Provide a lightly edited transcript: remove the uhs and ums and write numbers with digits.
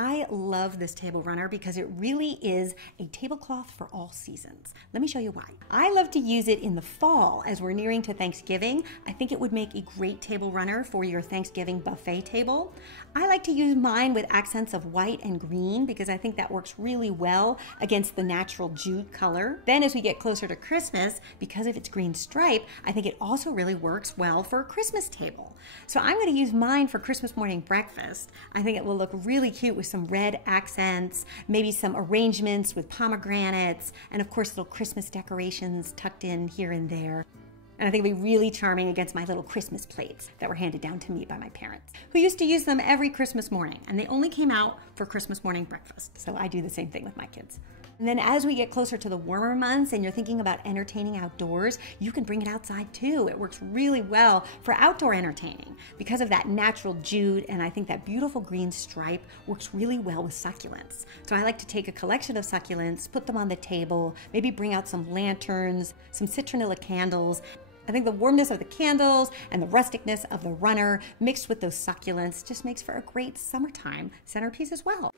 I love this table runner because it really is a tablecloth for all seasons. Let me show you why. I love to use it in the fall as we're nearing to Thanksgiving. I think it would make a great table runner for your Thanksgiving buffet table. I like to use mine with accents of white and green because I think that works really well against the natural jute color. Then as we get closer to Christmas, because of its green stripe, I think it also really works well for a Christmas table. So I'm going to use mine for Christmas morning breakfast. I think it will look really cute with some red accents, maybe some arrangements with pomegranates, and of course little Christmas decorations tucked in here and there. And I think it'd be really charming against my little Christmas plates that were handed down to me by my parents, who used to use them every Christmas morning, and they only came out for Christmas morning breakfast. So I do the same thing with my kids. And then as we get closer to the warmer months and you're thinking about entertaining outdoors, you can bring it outside too. It works really well for outdoor entertaining because of that natural jute, and I think that beautiful green stripe works really well with succulents. So I like to take a collection of succulents, put them on the table, maybe bring out some lanterns, some citronella candles. I think the warmness of the candles and the rusticness of the runner mixed with those succulents just makes for a great summertime centerpiece as well.